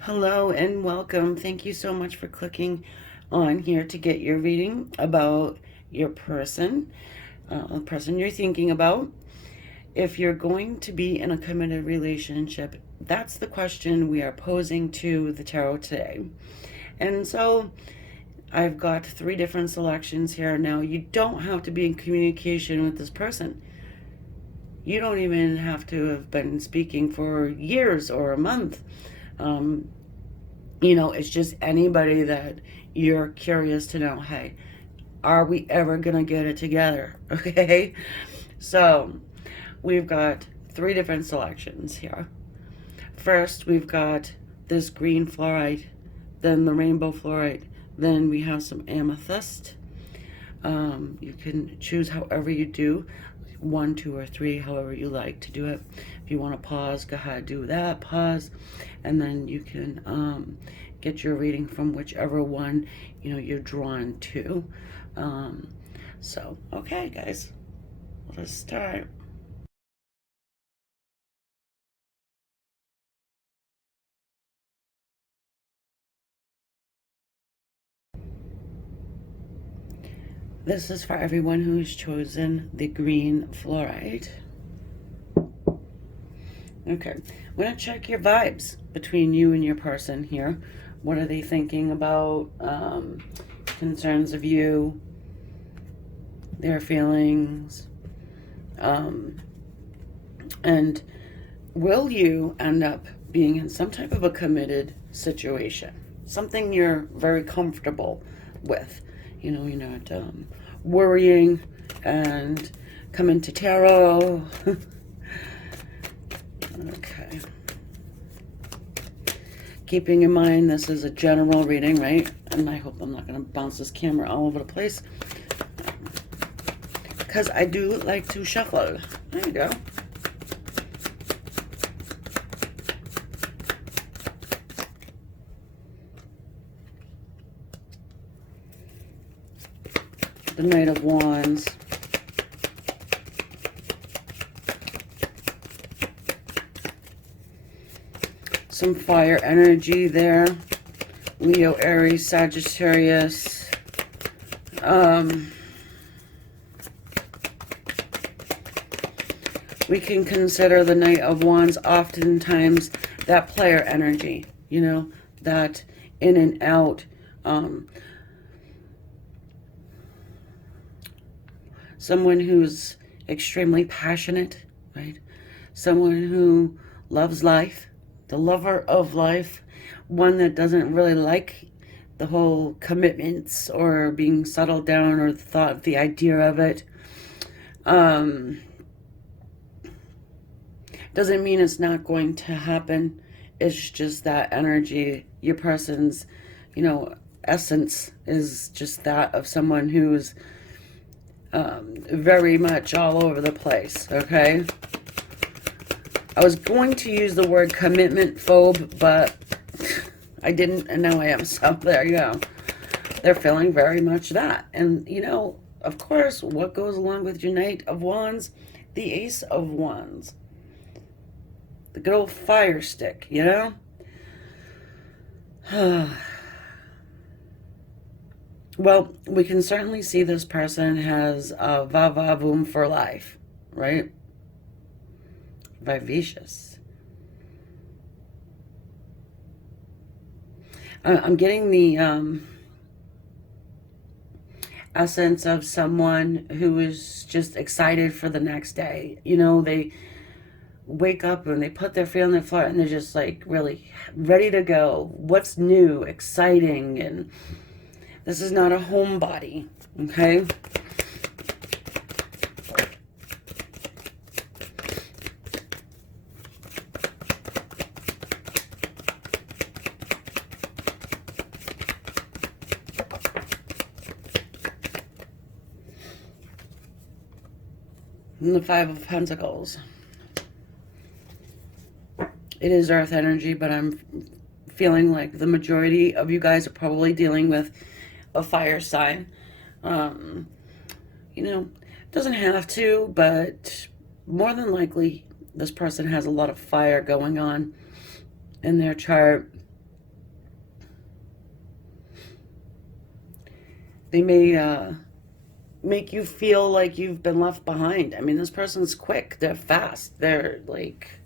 Hello and welcome. Thank you so much for clicking on here to get your reading about your person, the person you're thinking about. If you're going to be in a committed relationship, that's the question we are posing to the tarot today. And so I've got three different selections here. Now, you don't have to be in communication with this person. You don't even have to have been speaking for years or a month. Um, it's just anybody that you're curious to know, hey, are we ever going to get it together? Okay. So we've got three different selections here. First, we've got this green fluorite, then the rainbow fluorite, then we have some amethyst. You can choose however you do, one, two, or three, however you like to do it. If you want to pause, go ahead, do that, pause, and then you can get your reading from whichever one you're drawn to. Okay, guys, let's start. This is for everyone who's chosen the green fluorite. Okay, I'm going to check your vibes between you and your person here. What are they thinking about? Concerns of you, their feelings, and will you end up being in some type of a committed situation? Something you're very comfortable with. You're not worrying and coming to tarot. Okay. Keeping in mind this is a general reading, right? And I hope I'm not going to bounce this camera all over the place, because I do like to shuffle. There you go. The Knight of Wands. Some fire energy there. Leo, Aries, Sagittarius. We can consider the Knight of Wands oftentimes that player energy, that in and out. Someone who's extremely passionate, right? Someone who loves life, the lover of life, one that doesn't really like the whole commitments or being settled down or the idea of it. Doesn't mean it's not going to happen. It's just that energy, your person's, essence is just that of someone who's very much all over the place, okay? I was going to use the word commitment phobe, but I didn't, and now I am, so there you go. They're feeling very much that. And, of course, what goes along with your Knight of Wands? The Ace of Wands. The good old fire stick, Well, we can certainly see this person has a va-va-voom for life, right? Vivacious. I'm getting the essence of someone who is just excited for the next day. They wake up and they put their feet on the floor and they're just like really ready to go. What's new, exciting, and this is not a homebody, okay? And the Five of Pentacles. It is earth energy, but I'm feeling like the majority of you guys are probably dealing with a fire sign. Doesn't have to, but more than likely this person has a lot of fire going on in their chart. They may make you feel like you've been left behind. I mean, this person's quick. They're fast. They're like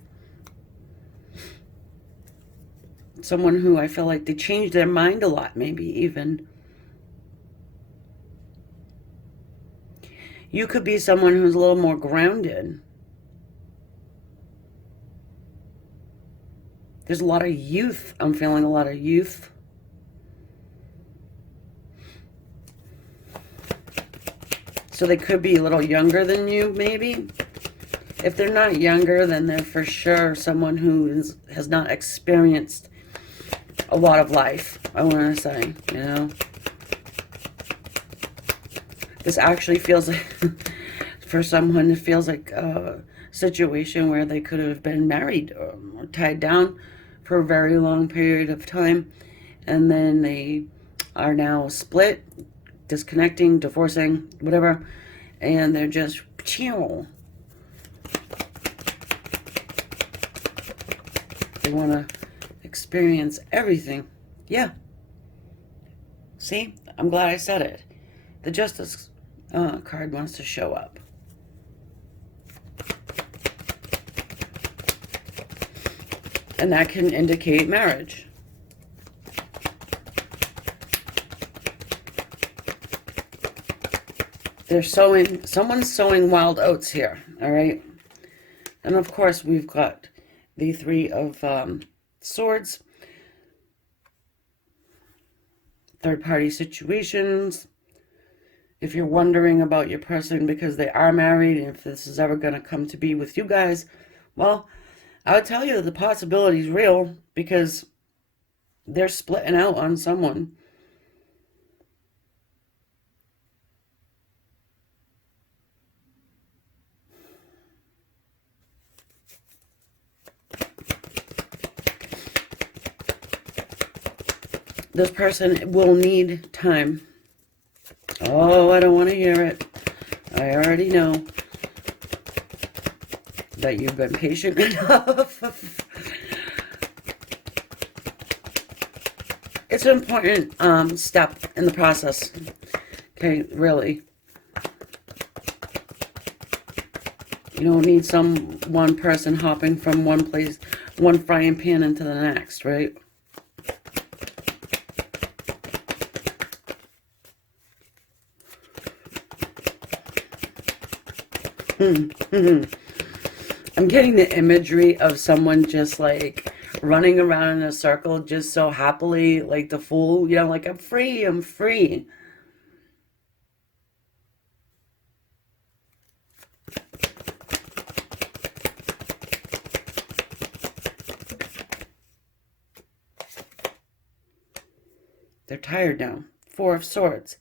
someone who I feel like they change their mind a lot, maybe even. You could be someone who's a little more grounded. There's a lot of youth. I'm feeling a lot of youth. So they could be a little younger than you, maybe. If they're not younger, then they're for sure someone who has not experienced a lot of life, I want to say, you know. This actually feels like, for someone, it feels like a situation where they could have been married or tied down for a very long period of time, and then they are now split, disconnecting, divorcing, whatever, and they're just chill. They want to experience everything. Yeah. See? I'm glad I said it. The Justice card wants to show up. And that can indicate marriage. Someone's sowing wild oats here, all right? And of course, we've got the Three of Swords, third-party situations. If you're wondering about your person because they are married, and if this is ever going to come to be with you guys, well, I would tell you that the possibility is real because they're splitting out on someone. This person will need time. Oh, I don't want to hear it. I already know that you've been patient enough. It's an important step in the process. Okay, really. You don't need one person hopping from one place, one frying pan into the next, right? I'm getting the imagery of someone just like running around in a circle just so happily, like the fool, you know, like I'm free, I'm free. They're tired now. Four of Swords.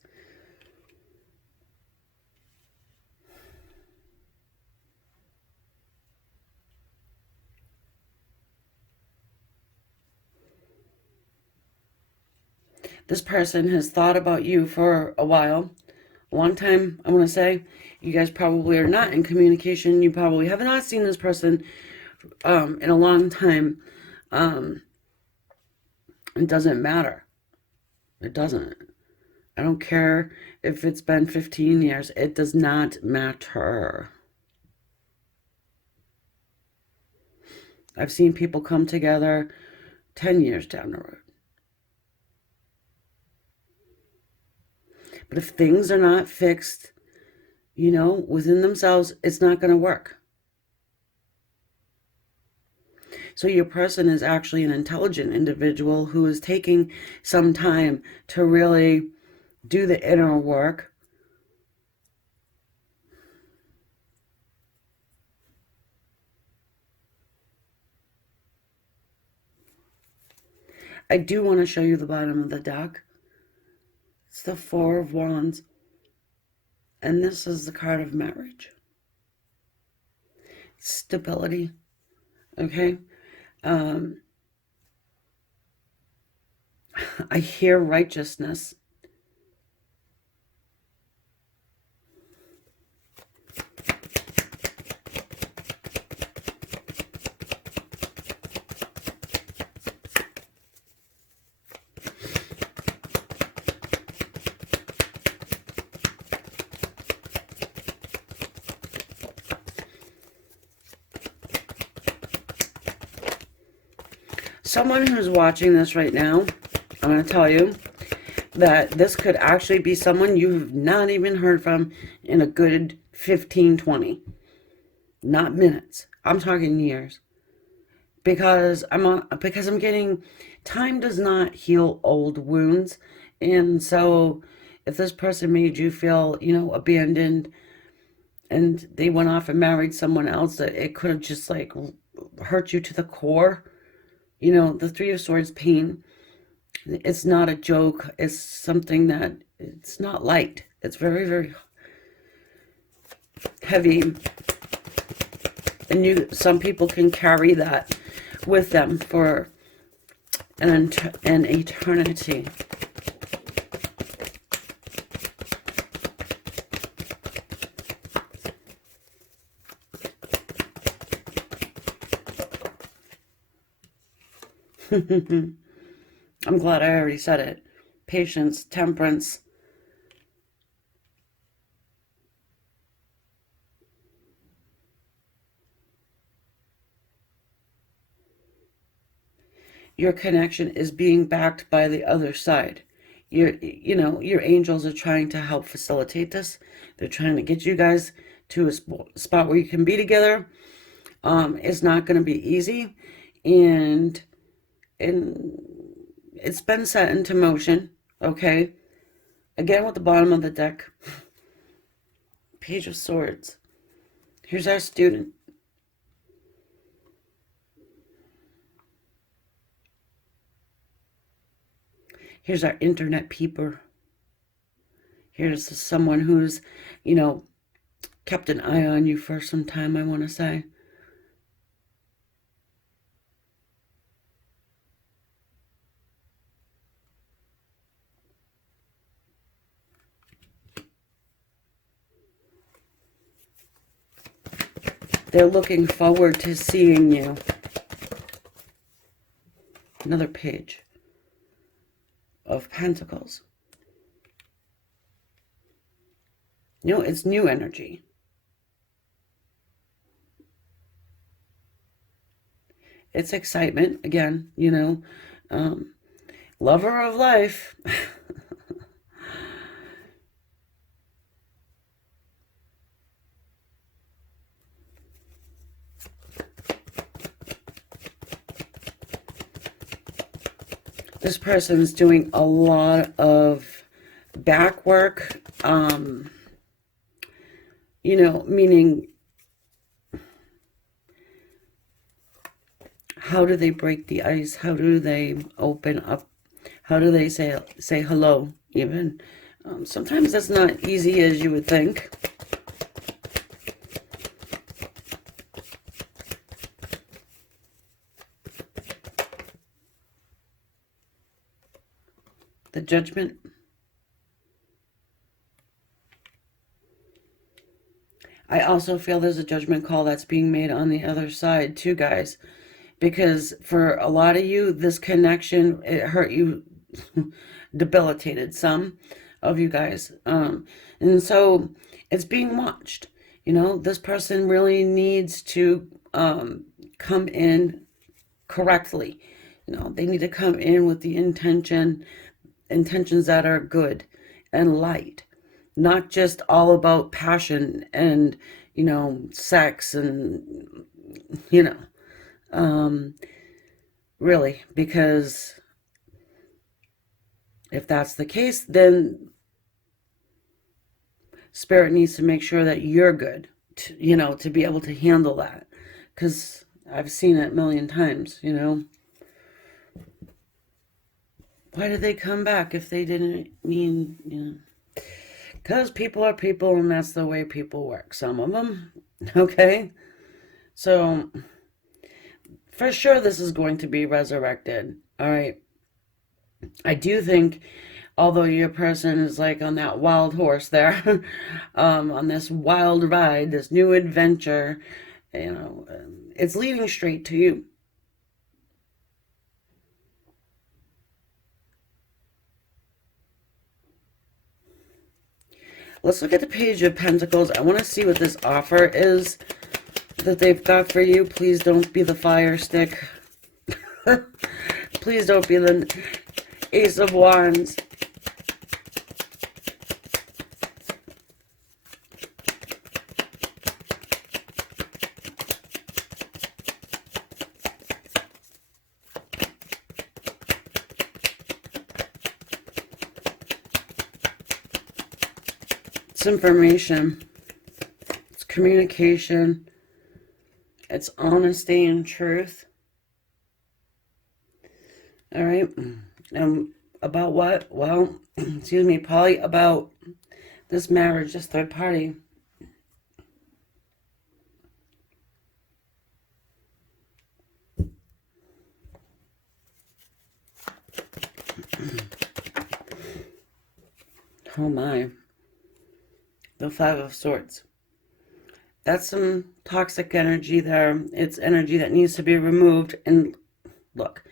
This person has thought about you for a while, a long time, I want to say. You guys probably are not in communication. You probably have not seen this person in a long time. It doesn't matter. It doesn't. I don't care if it's been 15 years. It does not matter. I've seen people come together 10 years down the road. But if things are not fixed, you know, within themselves, it's not going to work. So your person is actually an intelligent individual who is taking some time to really do the inner work. I do want to show you the bottom of the deck. It's the Four of Wands. And this is the card of marriage. Stability. Okay? I hear righteousness. someone who's watching this right now, I'm going to tell you that this could actually be someone you've not even heard from in a good 15, 20. Not minutes. I'm talking years. Because I'm getting, time does not heal old wounds. And so if this person made you feel, abandoned, and they went off and married someone else, that it could have just like hurt you to the core. The Three of Swords pain, it's not a joke. It's something that, it's not light. It's very, very heavy. And some people can carry that with them for an eternity. I'm glad I already said it. Patience, temperance. Your connection is being backed by the other side. Your angels are trying to help facilitate this. They're trying to get you guys to a spot where you can be together. It's not going to be easy, and it's been set into motion. Okay, again with the bottom of the deck, Page of Swords. Here's our student. Here's our internet peeper. Here's someone who's, kept an eye on you for some time, I want to say. They're looking forward to seeing you. Another page of Pentacles. It's new energy. It's excitement, again, lover of life. This person's doing a lot of back work, meaning, how do they break the ice? How do they open up? How do they say hello, even? Sometimes that's not easy as you would think. The Judgment. I also feel there's a judgment call that's being made on the other side too, guys. Because for a lot of you, this connection, it hurt you, debilitated some of you guys. And so it's being watched. This person really needs to come in correctly. They need to come in with the intentions that are good and light, not just all about passion and, sex and, really, because if that's the case, then Spirit needs to make sure that you're good, to be able to handle that, because I've seen it a million times, Why did they come back if they didn't mean, Because people are people, and that's the way people work. Some of them, okay? So, for sure this is going to be resurrected, all right? I do think, although your person is like on that wild horse there, on this wild ride, this new adventure, it's leading straight to you. Let's look at the Page of Pentacles. I want to see what this offer is that they've got for you. Please don't be the fire stick. Please don't be the Ace of Wands. It's information. It's communication. It's honesty and truth. All right. About what? Well, excuse me, probably about this marriage, this third party. Oh my. The Five of Swords. That's some toxic energy there. It's energy that needs to be removed. And look,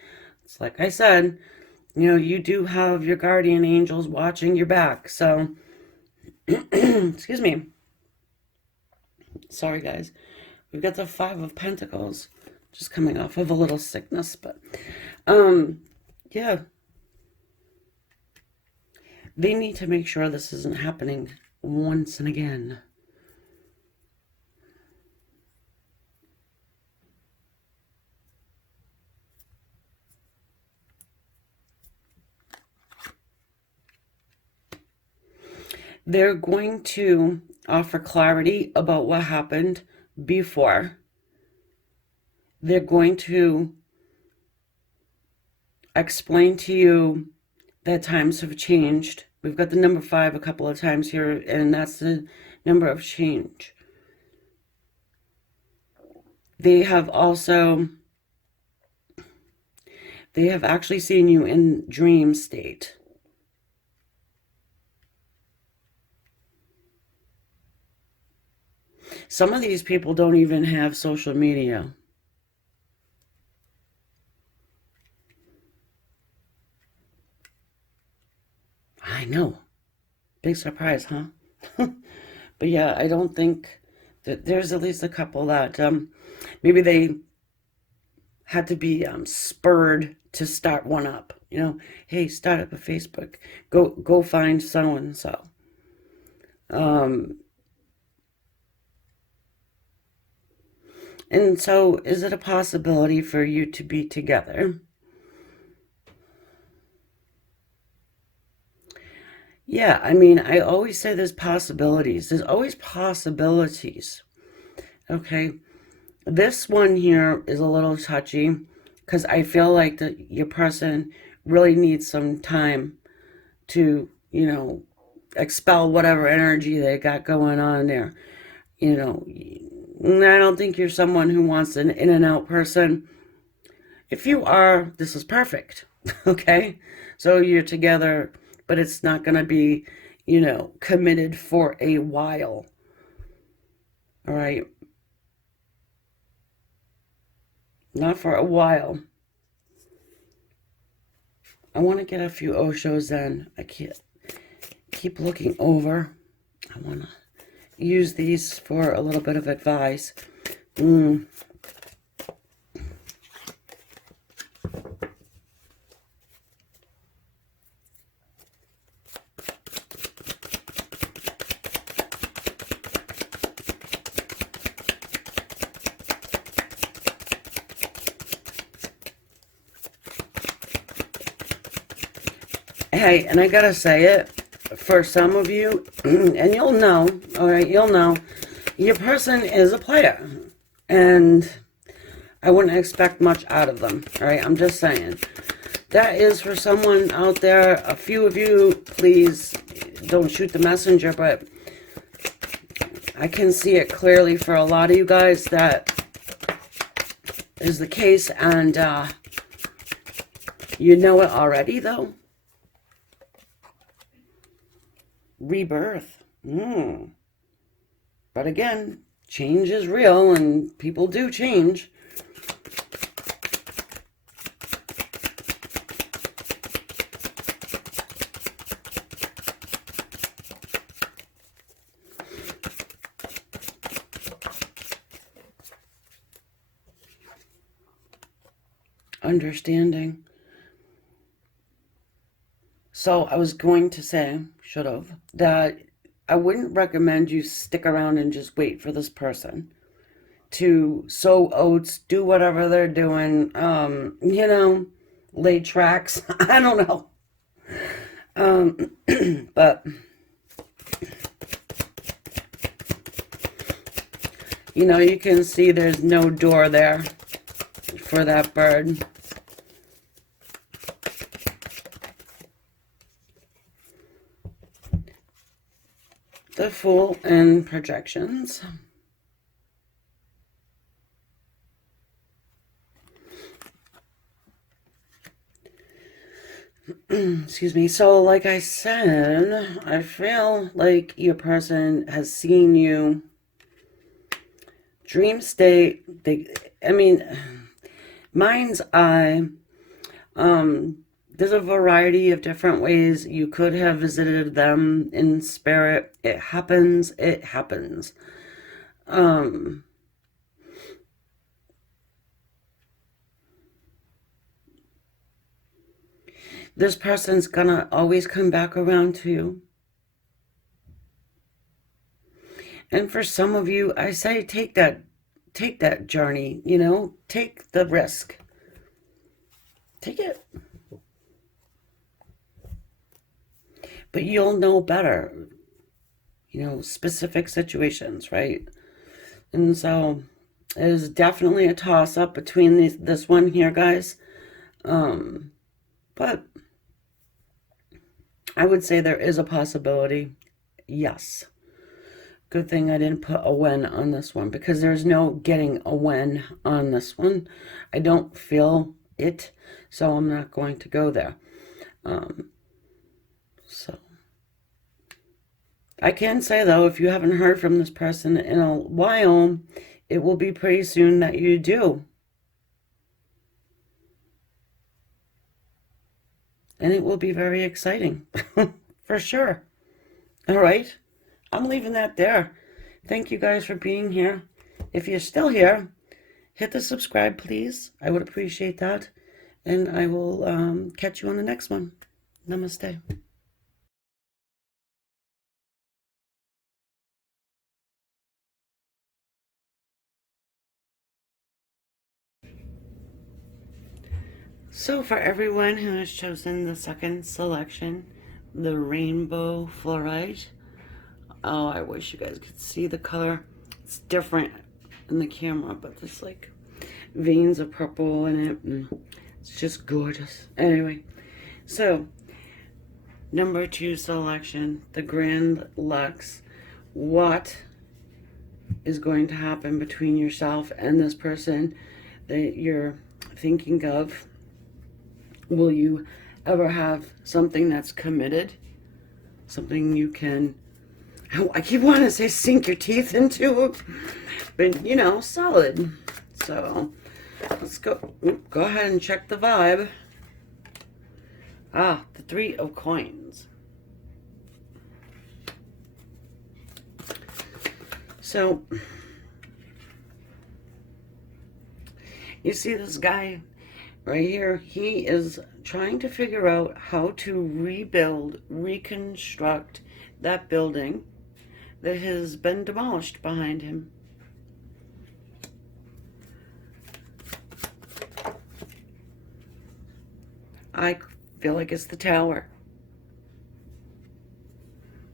it's like I said, you know, you do have your guardian angels watching your back. So, excuse me. Sorry, guys. We've got the Five of Pentacles. Just coming off of a little sickness. But, yeah. They need to make sure this isn't happening once and again. They're going to offer clarity about what happened before. They're going to explain to you that times have changed. We've got the number 5 a couple of times here, and that's the number of change. They have actually seen you in dream state. Some of these people don't even have social media. I know. Big surprise, huh? But yeah, I don't think that there's at least a couple that maybe they had to be spurred to start one up. You know, hey, start up a Facebook. Go find so and so. And so, is it a possibility for you to be together? Yeah, I mean, I always say there's possibilities. There's always possibilities. Okay. This one here is a little touchy because I feel like that your person really needs some time to, you know, expel whatever energy they got going on there. You know, I don't think you're someone who wants an in and out person. If you are, this is perfect. Okay? So you're together, but it's not going to be, you know, committed for a while. All right? Not for a while. I want to get a few Oshos in. I can't keep looking over. I want to use these for a little bit of advice. Hey, and I gotta say it, for some of you, and you'll know, all right, you'll know, your person is a player, and I wouldn't expect much out of them, all right, I'm just saying. That is for someone out there. A few of you, please don't shoot the messenger, but I can see it clearly for a lot of you guys that is the case, and you know it already, though. Rebirth. But again, change is real, and people do change. understanding. So I was going to say, should have, that I wouldn't recommend you stick around and just wait for this person to sow oats, do whatever they're doing, lay tracks. I don't know. But, you can see there's no door there for that bird. The Fool and projections. Excuse me. So, like I said, I feel like your person has seen you. Dream state. Mind's eye. There's a variety of different ways you could have visited them in spirit. It happens. It happens. This person's gonna always come back around to you. And for some of you, I say take that journey, take the risk. Take it. But you'll know better, specific situations, right? And so it is definitely a toss-up between this one here, guys. But I would say there is a possibility. Yes. Good thing I didn't put a when on this one, because there's no getting a when on this one. I don't feel it, so I'm not going to go there. So I can say, though, if you haven't heard from this person in a while, it will be pretty soon that you do. And it will be very exciting, for sure. All right, I'm leaving that there. Thank you guys for being here. If you're still here, hit the subscribe, please. I would appreciate that. And I will catch you on the next one. Namaste. So for everyone who has chosen the second selection, the rainbow fluorite. Oh, I wish you guys could see the color. It's different in the camera, but there's like veins of purple in it. And it's just gorgeous. Anyway, so number 2 selection, the Grand Lux. What is going to happen between yourself and this person that you're thinking of? Will you ever have something that's committed? Something you can, I keep wanting to say sink your teeth into, but solid. So let's go ahead and check the vibe. The 3 of coins. So you see this guy right here, he is trying to figure out how to rebuild, reconstruct that building that has been demolished behind him. I feel like it's the Tower.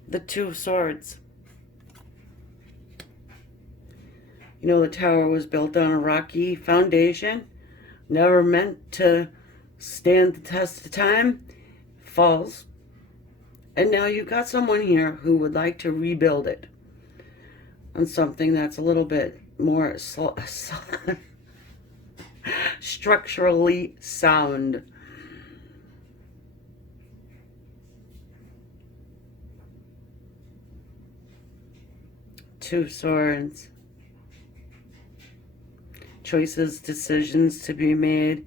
The 2 of Swords. The Tower was built on a rocky foundation. Never meant to stand the test of time. Falls. And now you've got someone here who would like to rebuild it on something that's a little bit more structurally sound. Two Swords. Choices, decisions to be made.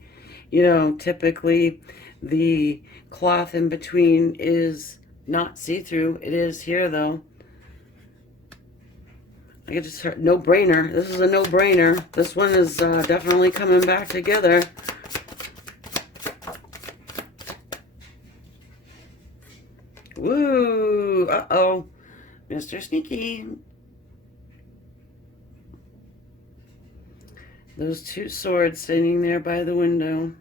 Typically the cloth in between is not see-through. It is here, though. I just heard no-brainer. This is a no-brainer. This one is definitely coming back together. Woo! Uh-oh. Mr. Sneaky. Those two swords sitting there by the window.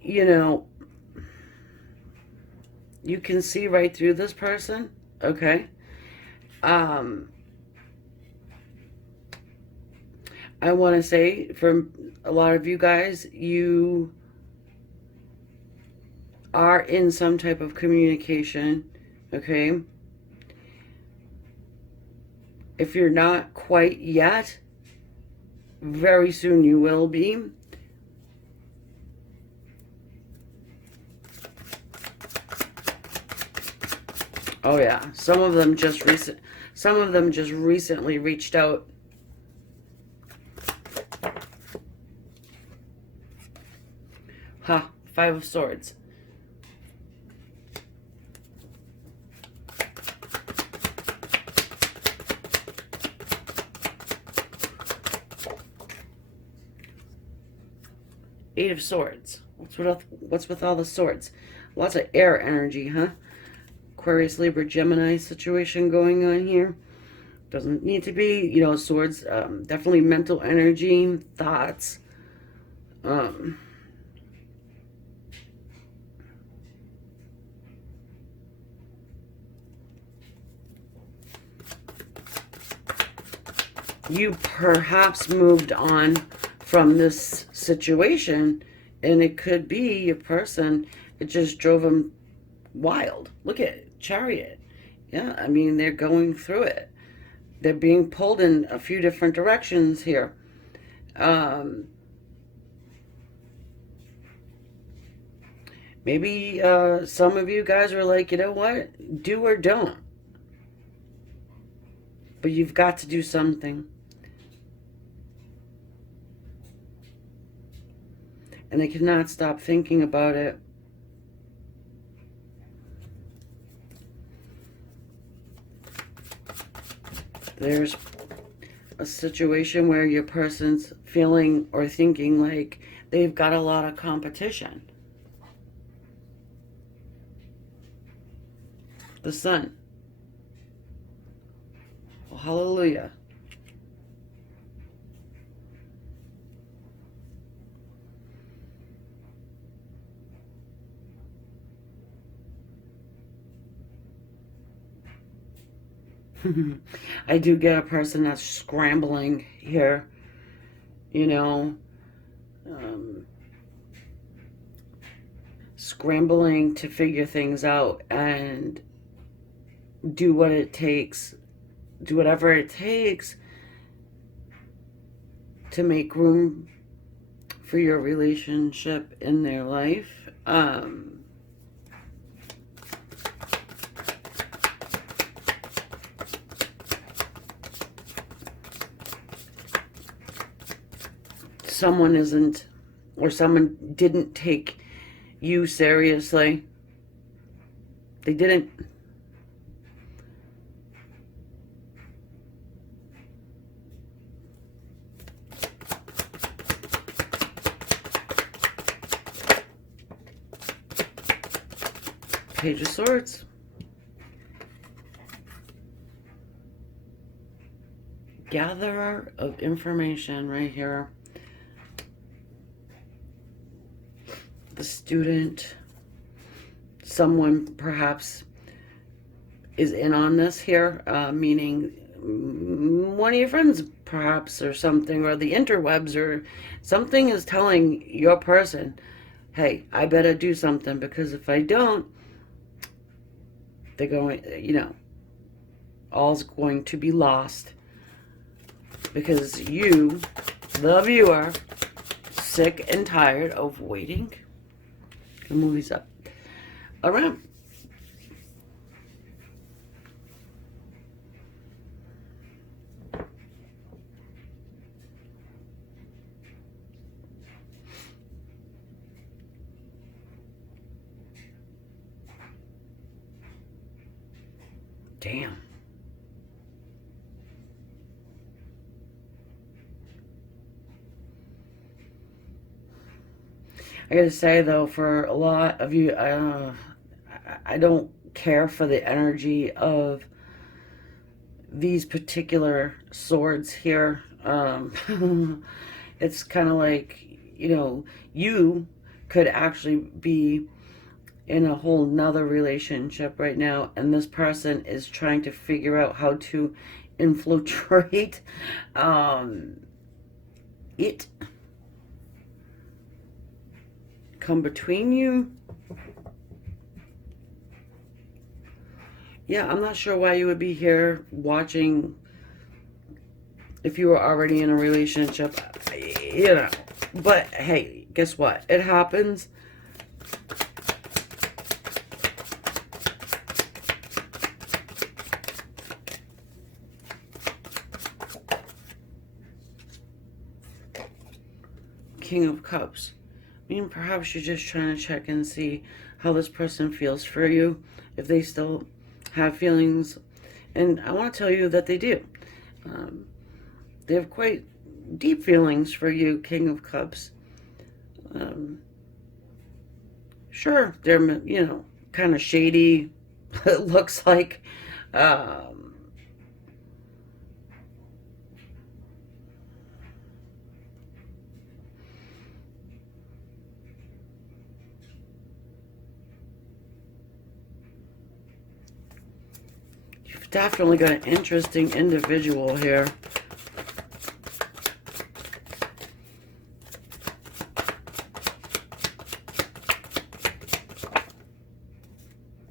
You know, you can see right through this person, okay? I want to say, for a lot of you guys, you are in some type of communication, okay? If you're not quite yet, very soon you will be. Oh yeah, some of them just recently reached out. Ha, Five of Swords. Eight of Swords. What's with all the swords? Lots of air energy, huh? Aquarius, Libra, Gemini situation going on here. Doesn't need to be, you know, swords. Definitely mental energy, thoughts. You perhaps moved on from this situation, and it could be your person, it just drove them wild. Look at it, Chariot. Yeah, I mean, they're going through it. They're being pulled in a few different directions here. Maybe some of you guys are like, you know what? Do or don't. But you've got to do something. And they cannot stop thinking about it. There's a situation where your person's feeling or thinking like they've got a lot of competition. The Sun. Well, hallelujah. I do get a person that's scrambling here, you know, scrambling to figure things out and do what it takes, do whatever it takes to make room for your relationship in their life. Someone isn't, or someone didn't take you seriously. They didn't. Page of Swords. Gatherer of information right here. The Student. Someone perhaps is in on this here, meaning one of your friends perhaps, or something, or the interwebs, or something is telling your person, hey, I better do something, because if I don't, they're going, you know, all's going to be lost, because you, the viewer, sick and tired of waiting. The movie's up. Around. Damn. I gotta say though, for a lot of you, I don't care for the energy of these particular swords here. It's kind of like, you could actually be in a whole nother relationship right now, and this person is trying to figure out how to infiltrate it, come between you. Yeah, I'm not sure why you would be here watching if you were already in a relationship, But hey, guess what? It happens. King of Cups. I mean, perhaps you're just trying to check and see how this person feels for you, if they still have feelings. And I want to tell you that they do. They have quite deep feelings for you, King of Cups. Sure, they're, kind of shady, it looks like. You've definitely got an interesting individual here.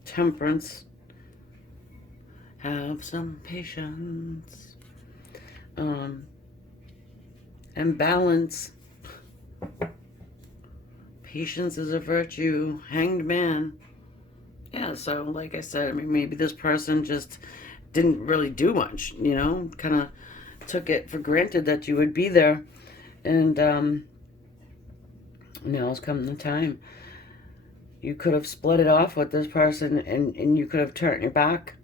Temperance. Have some patience. And balance. Patience is a virtue. Hanged man. Yeah, so like I said, I mean, maybe this person just didn't really do much, kind of took it for granted that you would be there. And now it's come the time. You could have split it off with this person, and you could have turned your back.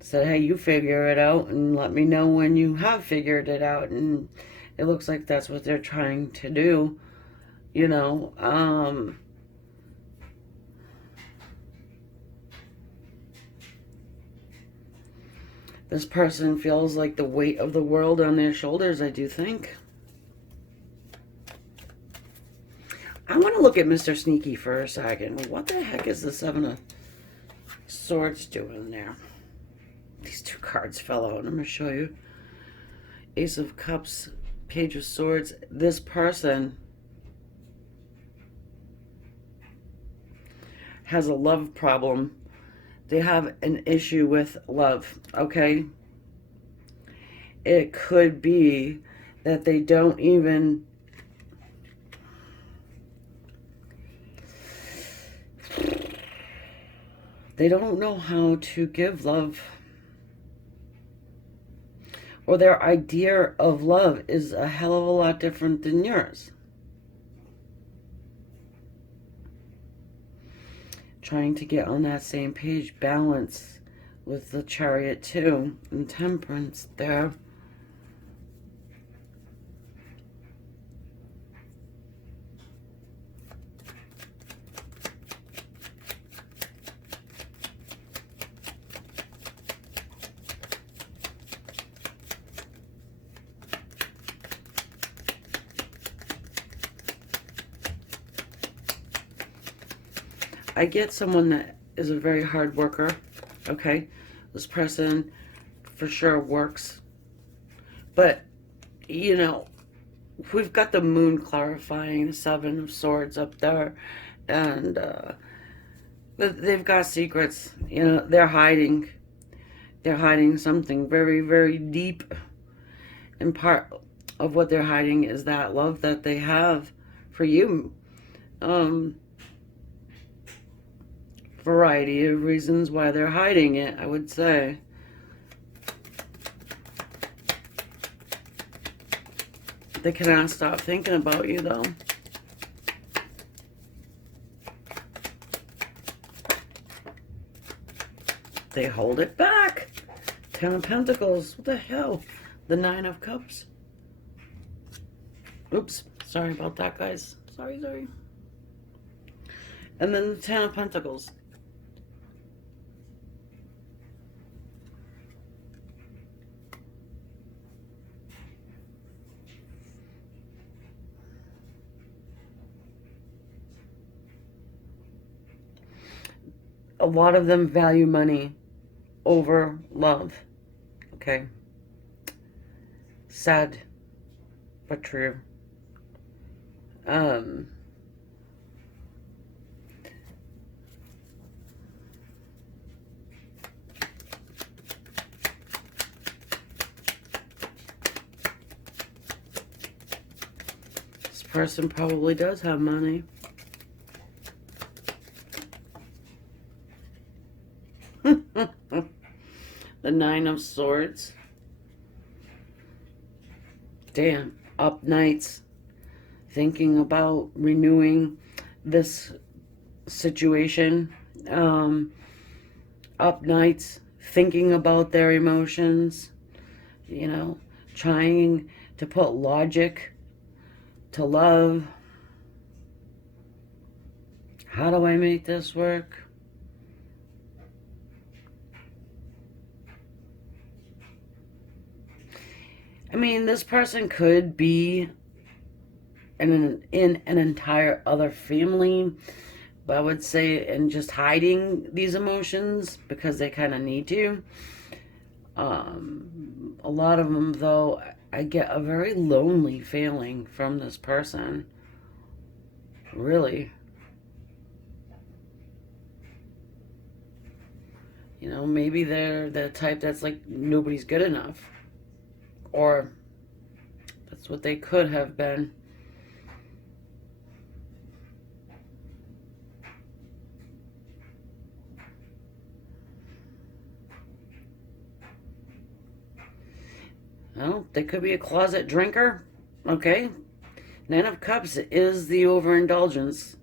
Said, hey, you figure it out and let me know when you have figured it out. And it looks like that's what they're trying to do. This person feels like the weight of the world on their shoulders, I do think. I want to look at Mr. Sneaky for a second. What the heck is the Seven of Swords doing there? These two cards fell out. I'm going to show you. Ace of Cups, Page of Swords. This person has a love problem. They have an issue with love, okay? It could be that they don't even... They don't know how to give love. Or their idea of love is a hell of a lot different than yours. Trying to get on that same page. Balance with the Chariot too. And Temperance there. I get someone that is a very hard worker, okay? This person for sure works. But, we've got the moon clarifying the Seven of Swords up there. And they've got secrets. They're hiding. They're hiding something very, very deep. And part of what they're hiding is that love that they have for you. Variety of reasons why they're hiding it, I would say. They cannot stop thinking about you, though. They hold it back. Ten of Pentacles. What the hell? The Nine of Cups. Oops. Sorry about that, guys. Sorry. And then the Ten of Pentacles. A lot of them value money over love. Okay. Sad, but true. This person probably does have money. The Nine of Swords. Damn. Up nights. Thinking about renewing this situation. Up nights. Thinking about their emotions. You know. Trying to put logic to love. How do I make this work? I mean, this person could be in an entire other family, but I would say in just hiding these emotions because they kind of need to. A lot of them, though, I get a very lonely feeling from this person. Really. You know, maybe they're the type that's like, nobody's good enough. Or that's what they could have been. Well, they could be a closet drinker. Okay. Nine of Cups is the overindulgence.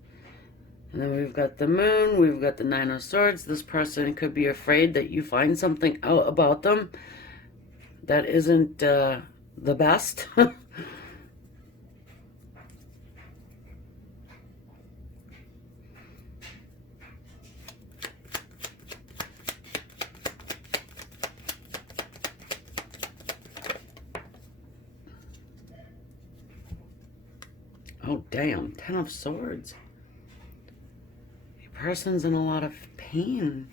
And then we've got the Moon. We've got the Nine of Swords. This person could be afraid that you find something out about them that isn't the best. Oh, damn. Ten of Swords. Your person's in a lot of pain.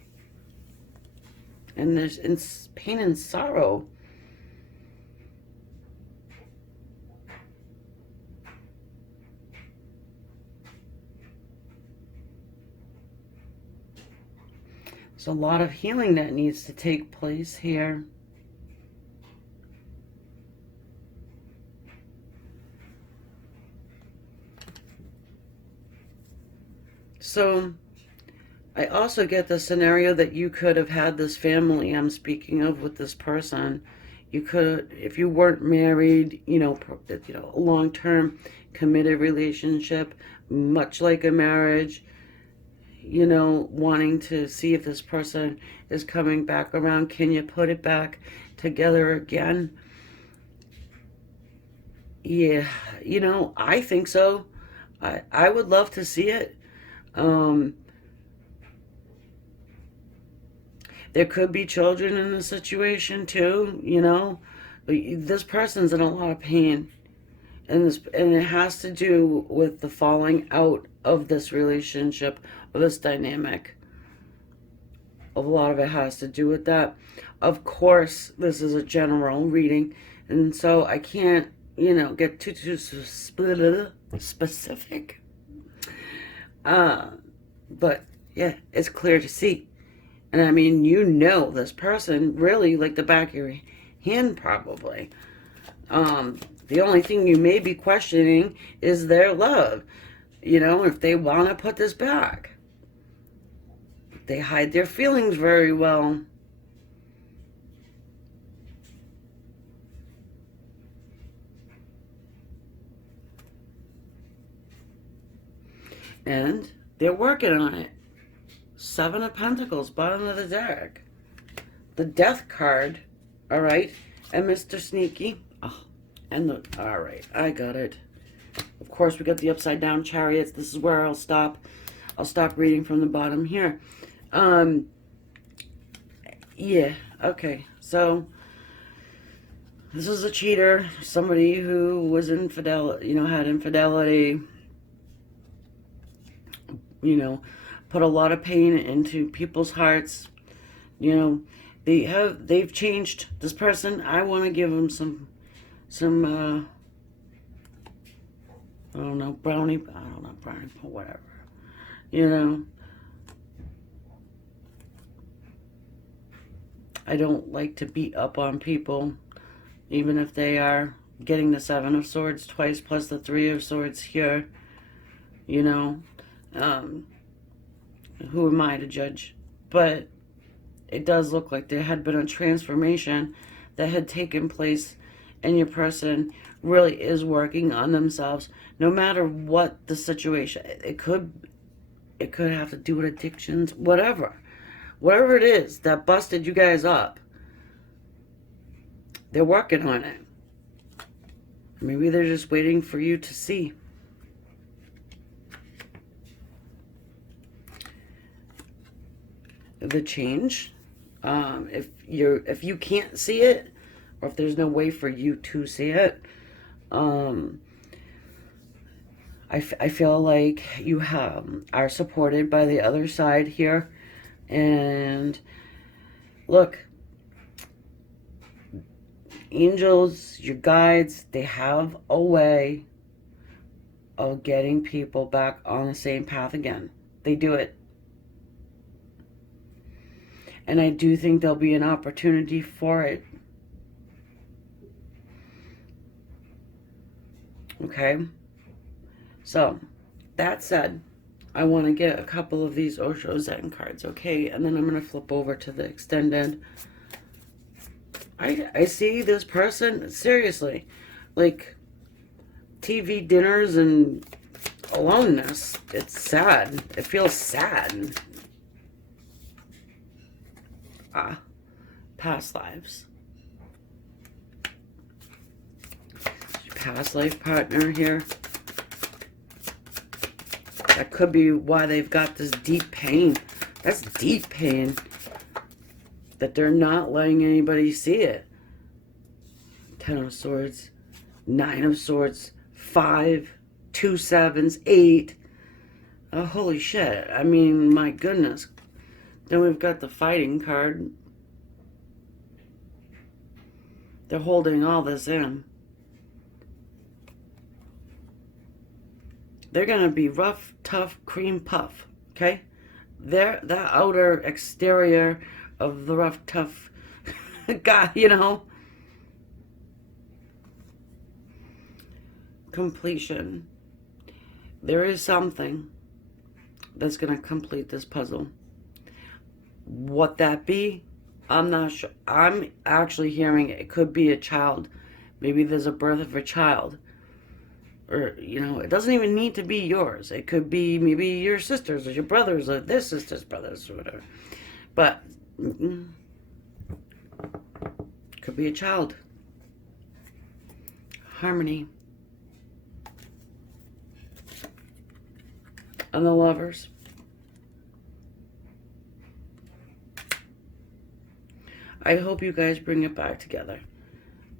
And there's pain and sorrow. There's a lot of healing that needs to take place here. So I also get the scenario that you could have had this family I'm speaking of with this person. You could, if you weren't married, a long-term committed relationship, much like a marriage, wanting to see if this person is coming back around. Can you put it back together again? Yeah, I think so. I would love to see it. Um, there could be children in the situation too, But this person's in a lot of pain. And it has to do with the falling out of this relationship or this dynamic. A lot of it has to do with that. Of course, this is a general reading, and so I can't, get too specific. But yeah, it's clear to see. And I mean, this person really like the back of your hand, probably. The only thing you may be questioning is their love. If they want to put this back. They hide their feelings very well. And they're working on it. Seven of Pentacles, bottom of the deck. The Death card, all right? And Mr. Sneaky. Oh, and all right, I got it. Of course, we got the upside down Chariots. This is where I'll stop. I'll stop reading from the bottom here. Yeah, okay. So this is a cheater, somebody who was infidel, had infidelity, put a lot of pain into people's hearts. They've changed this person. I want to give them some I don't know, brownie, whatever. I don't like to beat up on people, even if they are getting the Seven of Swords twice plus the Three of Swords here. Um, who am I to judge? But it does look like there had been a transformation that had taken place, and your person really is working on themselves, no matter what the situation. It could have to do with addictions, whatever it is that busted you guys up. They're working on it. Maybe they're just waiting for you to see. The change. If you can't see it, or if there's no way for you to see it, I feel like you are supported by the other side here. And look, angels, your guides, they have a way of getting people back on the same path again. They do it. And I do think there'll be an opportunity for it. Okay? So, that said, I want to get a couple of these Osho Zen cards, okay? And then I'm going to flip over to the extended. I see this person, seriously, like TV dinners and aloneness. It's sad. It feels sad. Past lives. Your past life partner here. That could be why they've got this deep pain. That's deep pain. That they're not letting anybody see it. 10 of Swords. 9 of Swords. 5. 2 sevens. 8. Oh, holy shit. I mean, my goodness. Then we've got the Fighting card. They're holding all this in. They're going to be rough, tough, cream puff. Okay? They're the outer exterior of the rough, tough guy, Completion. There is something that's going to complete this puzzle. What that be, I'm not sure. I'm actually hearing it could be a child. Maybe there's a birth of a child. Or, it doesn't even need to be yours. It could be maybe your sisters or your brothers or their sisters' brothers or whatever. But, could be a child. Harmony. And the Lovers. I hope you guys bring it back together.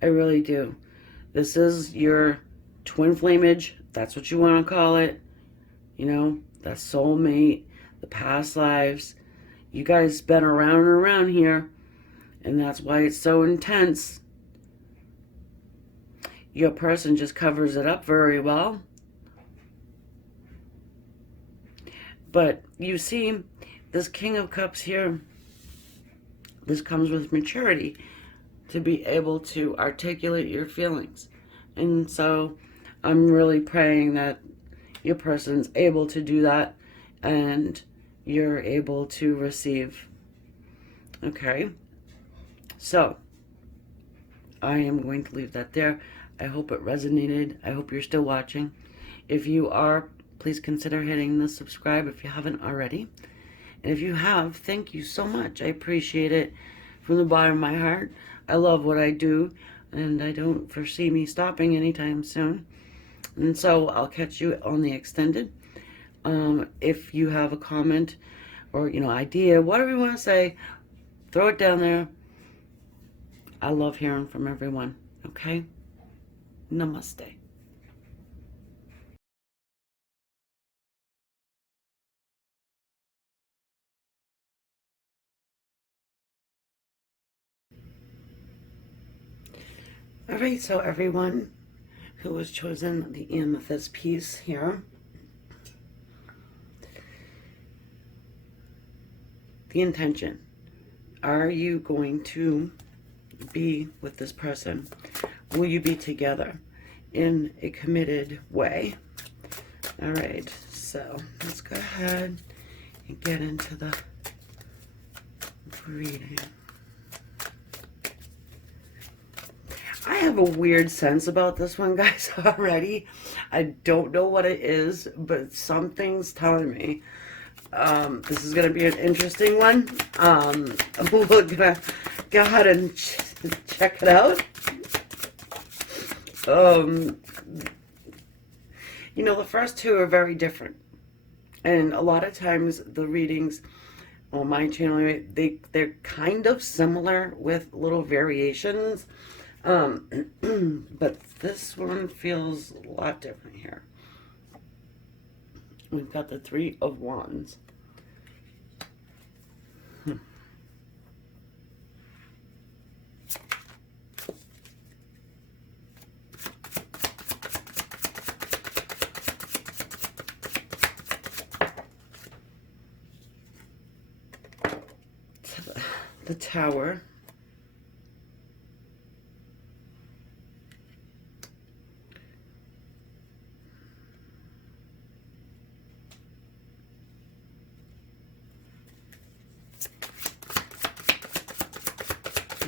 I really do. This is your twin flamage. That's what you want to call it. That soulmate, the past lives. You guys been around and around here. And that's why it's so intense. Your person just covers it up very well. But you see, this King of Cups here, this comes with maturity to be able to articulate your feelings. And so I'm really praying that your person's able to do that and you're able to receive. Okay? So, I am going to leave that there. I hope it resonated. I hope you're still watching. If you are, please consider hitting the subscribe if you haven't already. And if you have, thank you so much. I appreciate it from the bottom of my heart. I love what I do, and I don't foresee me stopping anytime soon. And so I'll catch you on the extended. If you have a comment or, idea, whatever you want to say, throw it down there. I love hearing from everyone. Okay? Namaste. All right, so everyone who has chosen the amethyst piece here, the intention. Are you going to be with this person? Will you be together in a committed way? All right, so let's go ahead and get into the reading. I have a weird sense about this one, guys, already. I don't know what it is, but something's telling me this is going to be an interesting one. We're going to go ahead and check it out. The first two are very different. And a lot of times the readings on my channel, they're kind of similar with little variations. But this one feels a lot different here. We've got the Three of Wands. The Tower.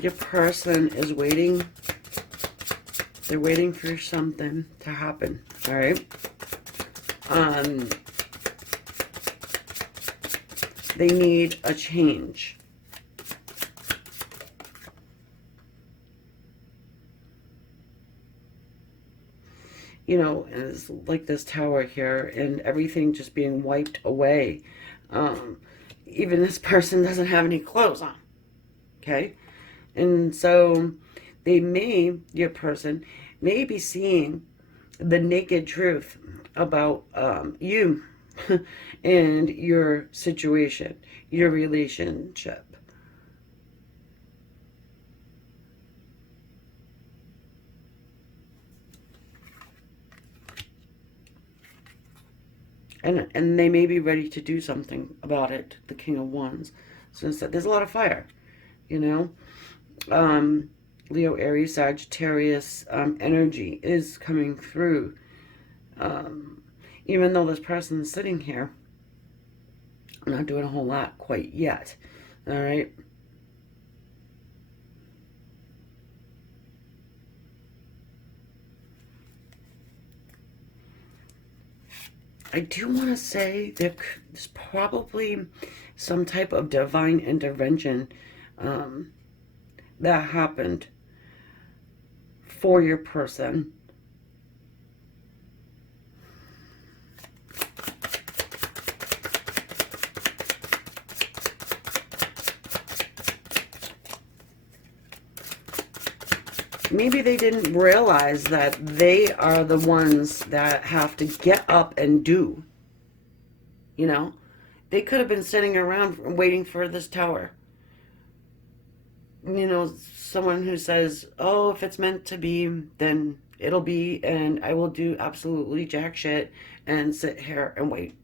Your person is waiting. They're waiting for something to happen. All right. They need a change. And it's like this tower here and everything just being wiped away. Even this person doesn't have any clothes on. Okay? And so your person may be seeing the naked truth about you and your situation, your relationship. And they may be ready to do something about it, the King of Wands. So there's a lot of fire, Leo, Aries, Sagittarius energy is coming through. Even though this person's sitting here, not doing a whole lot quite yet. All right. I do want to say there's probably some type of divine intervention that happened for your person. Maybe they didn't realize that they are the ones that have to get up and do. They could have been sitting around waiting for this tower. Someone who says, oh, if it's meant to be, then it'll be, and I will do absolutely jack shit and sit here and wait.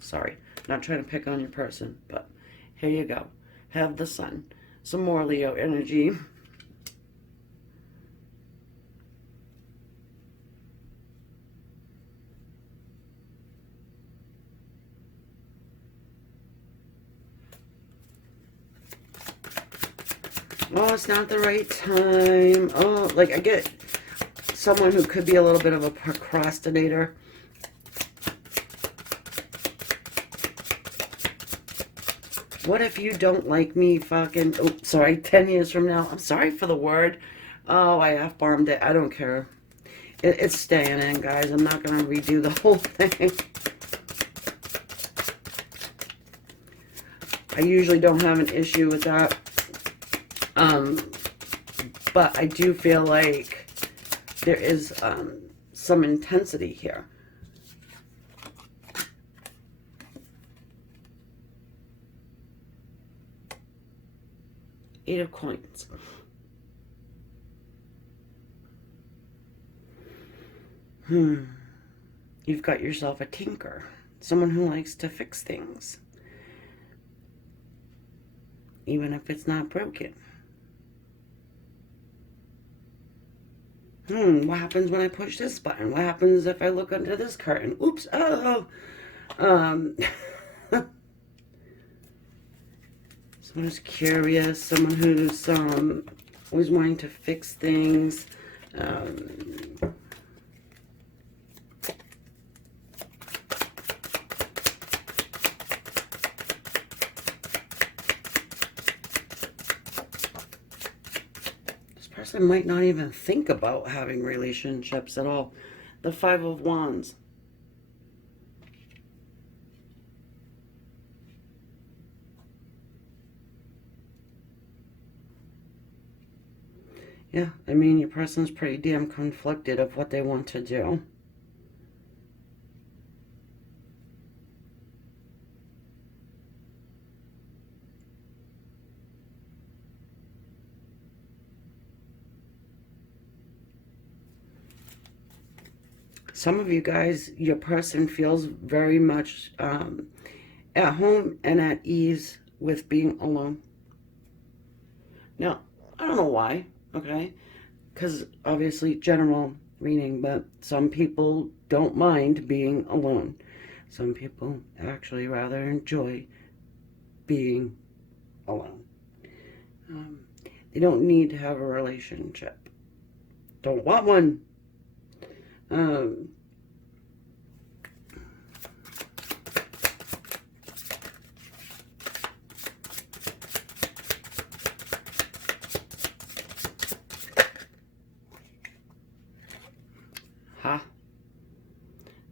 Sorry, not trying to pick on your person, but here you go. Have the Sun. Some more Leo energy. Oh, it's not the right time. Oh, like I get someone who could be a little bit of a procrastinator. What if you don't like me fucking, oh, sorry, 10 years from now? I'm sorry for the word. Oh, I F-bombed it. I don't care. It's staying in, guys. I'm not going to redo the whole thing. I usually don't have an issue with that. But I do feel like there is some intensity here. Eight of Coins. You've got yourself a tinker. Someone who likes to fix things. Even if it's not broken. What happens when I push this button? What happens if I look under this curtain? Oops, oh. Someone who's curious, someone who's always wanting to fix things. Person might not even think about having relationships at all. The Five of Wands. Yeah, I mean, your person's pretty damn conflicted of what they want to do. Some of you guys, your person feels very much at home and at ease with being alone. Now, I don't know why, okay? Because obviously general reading, but some people don't mind being alone. Some people actually rather enjoy being alone. They don't need to have a relationship. Don't want one.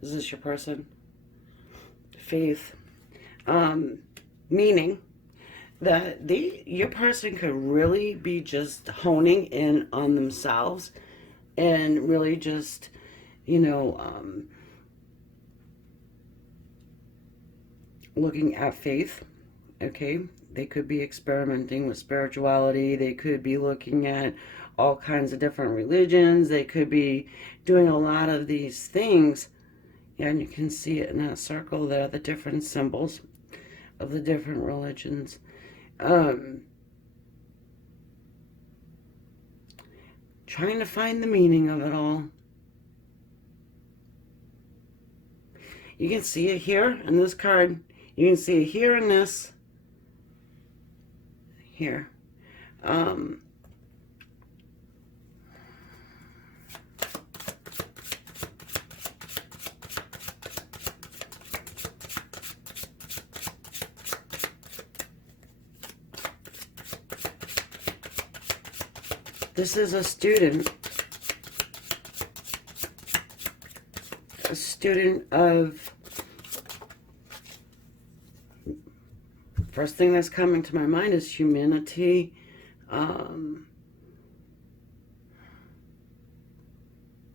Is this your person? Faith. Meaning that your person could really be just honing in on themselves and really just, looking at faith, okay? They could be experimenting with spirituality. They could be looking at all kinds of different religions. They could be doing a lot of these things. Yeah, and you can see it in that circle there, the different symbols of the different religions. Trying to find the meaning of it all. You can see it here in this card. You can see it here in this. Here. This is a student of, first thing that's coming to my mind is humanity,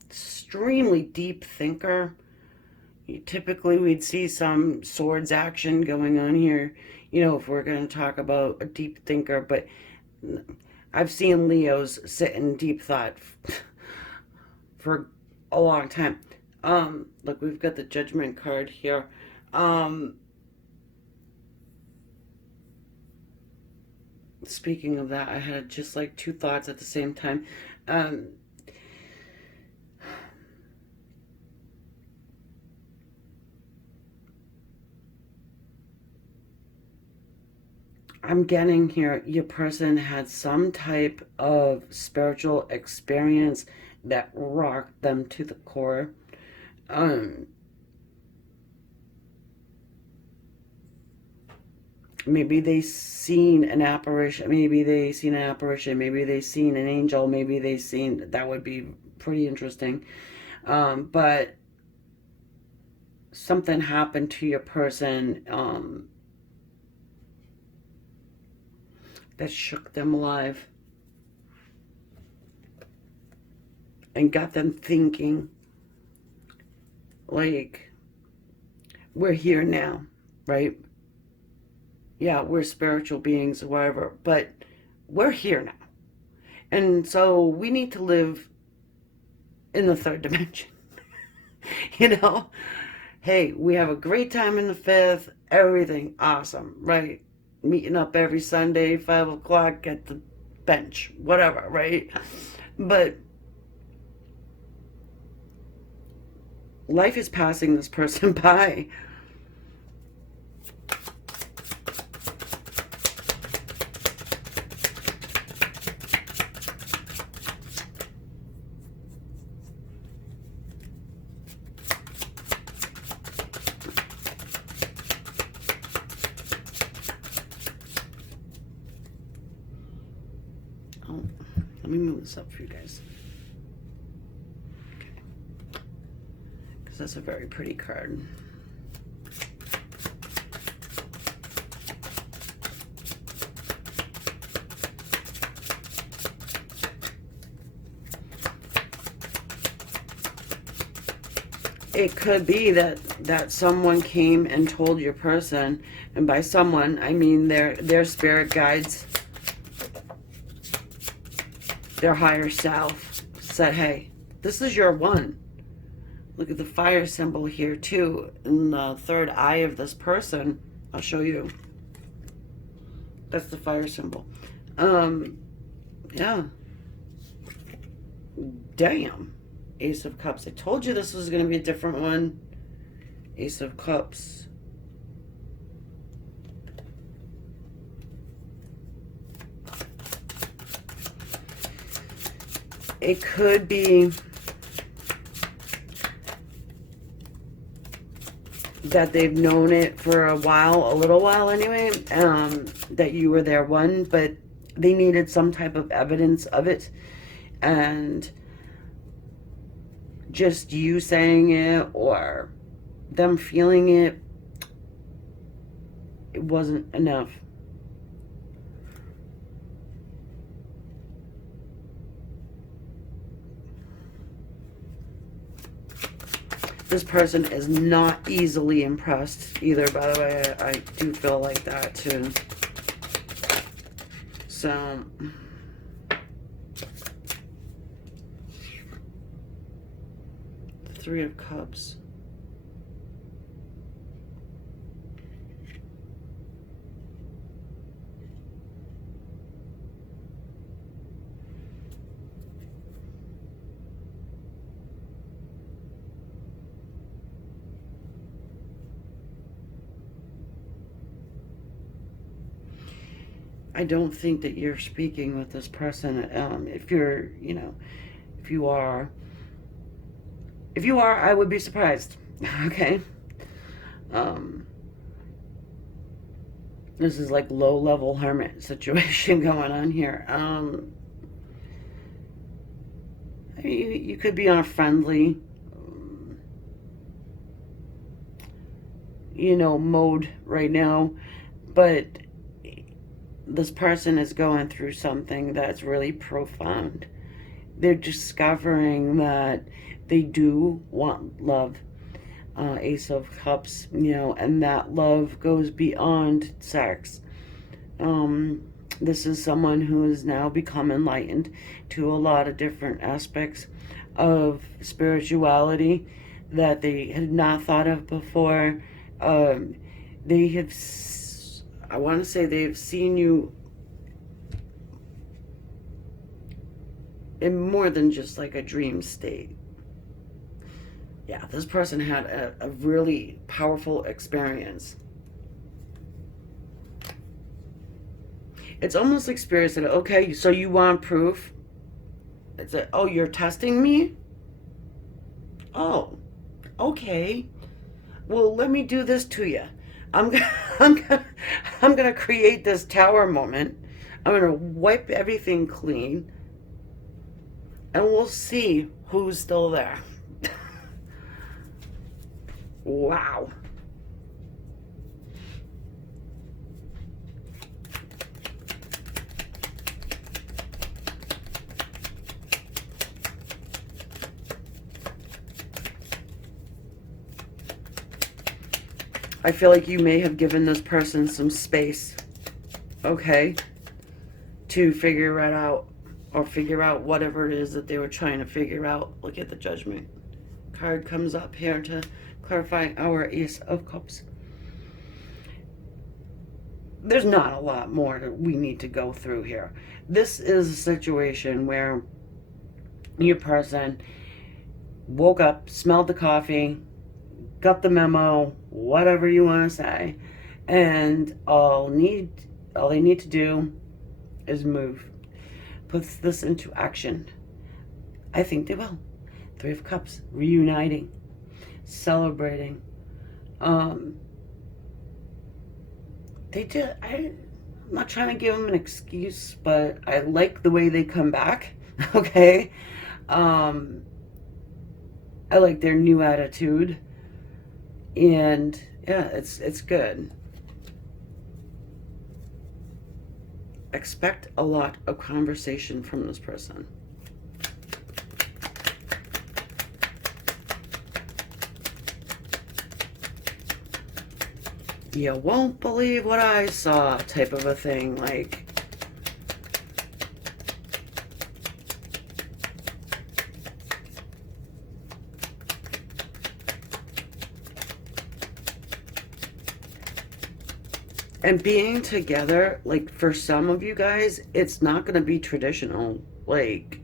extremely deep thinker. Typically we'd see some swords action going on here, if we're going to talk about a deep thinker, but I've seen Leos sit in deep thought for a long time. Look, we've got the Judgment card here. Speaking of that, I had just like two thoughts at the same time. I'm getting here, your person had some type of spiritual experience that rocked them to the core. Maybe they seen an apparition, maybe they seen an angel, maybe they seen, that would be pretty interesting. But something happened to your person that shook them alive and got them thinking, like, we're here now, right? Yeah, we're spiritual beings or whatever, but we're here now. And so we need to live in the third dimension. You know, hey, we have a great time in the fifth, everything awesome, right? Meeting up every Sunday, 5 o'clock at the bench, whatever, right? But life is passing this person by. Oh, let me move this up for you guys. Okay. Because that's a very pretty card. It could be that someone came and told your person, and by someone I mean their spirit guides, their higher self, said, hey, this is your one. Look at the fire symbol here too in the third eye of this person. I'll show you. That's the fire symbol. Yeah. Damn. Ace of Cups. I told you this was going to be a different one. Ace of Cups. It could be that they've known it for a while, a little while anyway, that you were their one, but they needed some type of evidence of it. And just you saying it or them feeling it, it wasn't enough. This person is not easily impressed either, by the way. I do feel like that too. So Three of Cups. I don't think that you're speaking with this person. If you're, if you are, I would be surprised. Okay. This is like low-level hermit situation going on here. You could be on a friendly, mode right now, but this person is going through something that's really profound. They're discovering that they do want love. Ace of Cups, and that love goes beyond sex. This is someone who has now become enlightened to a lot of different aspects of spirituality that they had not thought of before. They have, I want to say they've seen you in more than just like a dream state. Yeah, this person had a really powerful experience. It's almost like Spirit said, okay, so you want proof? It's like, oh, you're testing me? Oh, okay. Well, let me do this to you. I'm gonna create this tower moment. I'm gonna wipe everything clean, and we'll see who's still there. Wow. I feel like you may have given this person some space, okay, to figure it out, or figure out whatever it is that they were trying to figure out. Look at the Judgment card comes up here to clarify our Ace of Cups. There's not a lot more that we need to go through here. This is a situation where your person woke up, smelled the coffee, got the memo, whatever you want to say, and all they need to do is move. Puts this into action. I think they will. Three of Cups, reuniting, celebrating. I'm not trying to give them an excuse, but I like the way they come back. Okay. I like their new attitude. And yeah, it's good. Expect a lot of conversation from this person. You won't believe what I saw type of a thing. Like, and being together, like, for some of you guys, it's not going to be traditional, like,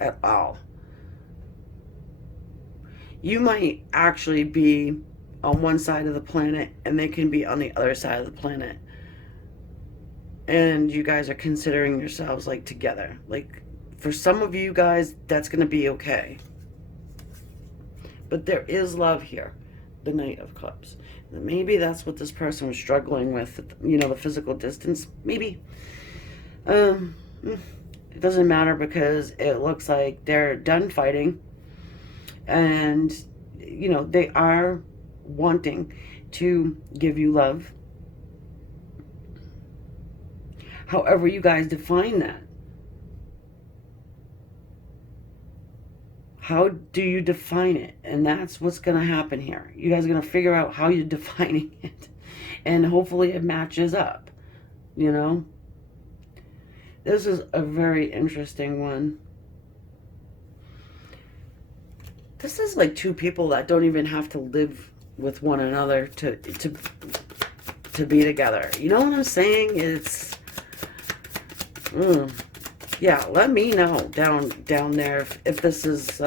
at all. You might actually be on one side of the planet and they can be on the other side of the planet, and you guys are considering yourselves like together. Like, for some of you guys, that's going to be okay, but there is love here. The Knight of Cups. Maybe that's what this person was struggling with, you know, the physical distance. Maybe it doesn't matter, because it looks like they're done fighting, and you know, they are wanting to give you love. However you guys define that. How do you define it? And that's what's going to happen here. You guys are going to figure out how you're defining it, and hopefully it matches up, you know? This is a very interesting one. This is like two people that don't even have to live with one another to be together. You know what I'm saying? It's yeah, let me know down there if this is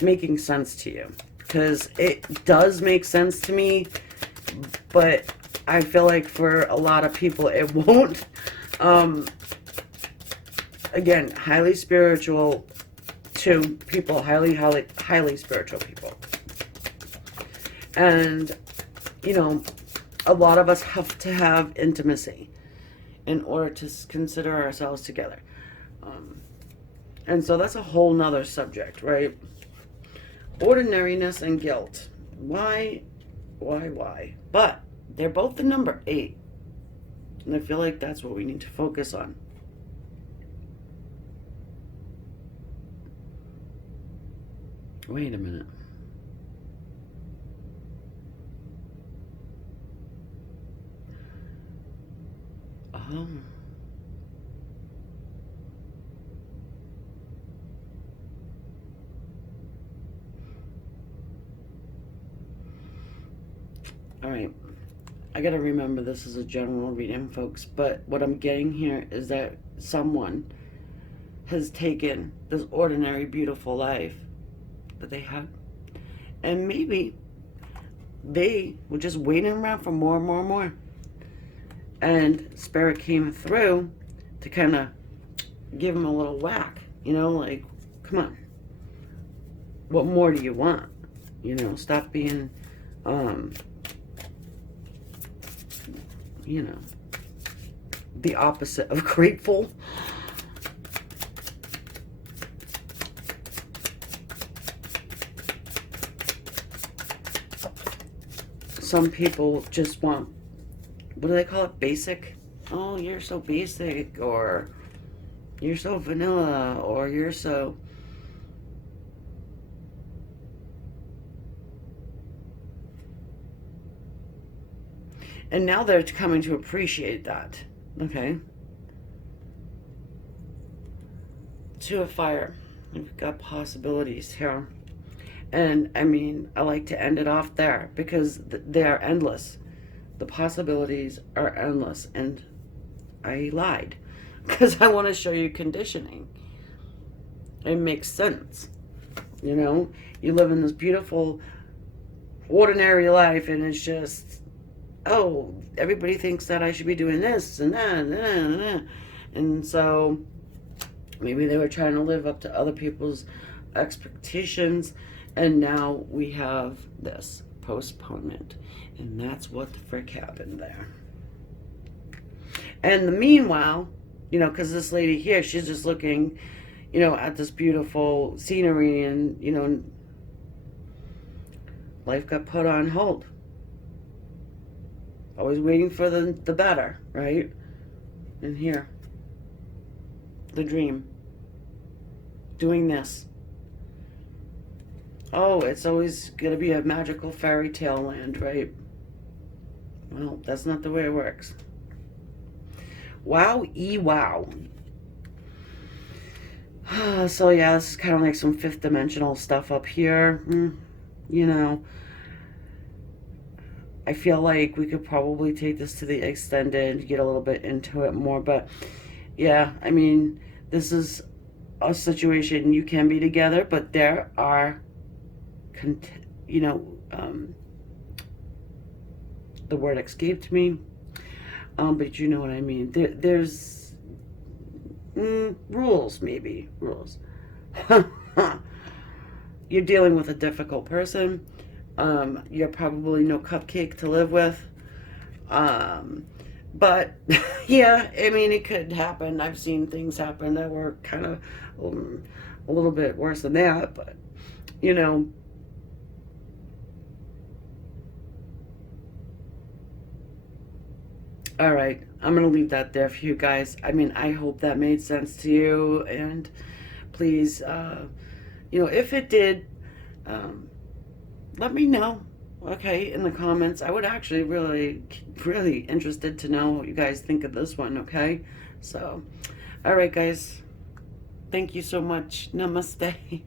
making sense to you, because it does make sense to me, but I feel like for a lot of people it won't. Again, highly spiritual to people, highly spiritual people. And, you know, a lot of us have to have intimacy in order to consider ourselves together. And so that's a whole nother subject, right? Ordinariness and guilt. Why? But they're both the number 8. And I feel like that's what we need to focus on. Wait a minute. All right. I got to remember this is a general reading, folks, but what I'm getting here is that someone has taken this ordinary, beautiful life that they had, and maybe they were just waiting around for more and more and more. And Spirit came through to kind of give them a little whack, you know, like, come on, what more do you want? You know, stop being, you know, the opposite of grateful. some people just want, what do they call it? Basic? Oh, you're so basic, or you're so vanilla, or you're so... And now they're coming to appreciate that, okay? Two of fire. We've got possibilities here. And, I mean, I like to end it off there because they are endless. The possibilities are endless. And I lied because I want to show you conditioning. It makes sense. You know, you live in this beautiful, ordinary life, and it's just, oh, everybody thinks that I should be doing this and that and that and that. And so maybe they were trying to live up to other people's expectations, and now we have this postponement. And that's what the frick happened there. And the meanwhile, you know, because this lady here, she's just looking, you know, at this beautiful scenery, and, you know, life got put on hold. Always waiting for the better, right? And here, the dream. Doing this. Oh, it's always going to be a magical fairy tale land, right? Well, that's not the way it works. Wow. So yeah, this is kind of like some fifth dimensional stuff up here. You know, I feel like we could probably take this to the extended, get a little bit into it more. But yeah, I mean, this is a situation you can be together, but there are, you know, the word escaped me, but you know what I mean. There's rules, maybe rules. You're dealing with a difficult person. You're probably no cupcake to live with. But yeah, I mean, it could happen. I've seen things happen that were kind of a little bit worse than that, but you know, all right, I'm going to leave that there for you guys. I mean, I hope that made sense to you, and please, you know, if it did, let me know, okay, in the comments. I would actually really interested to know what you guys think of this one, okay? So, all right, guys. Thank you so much. Namaste.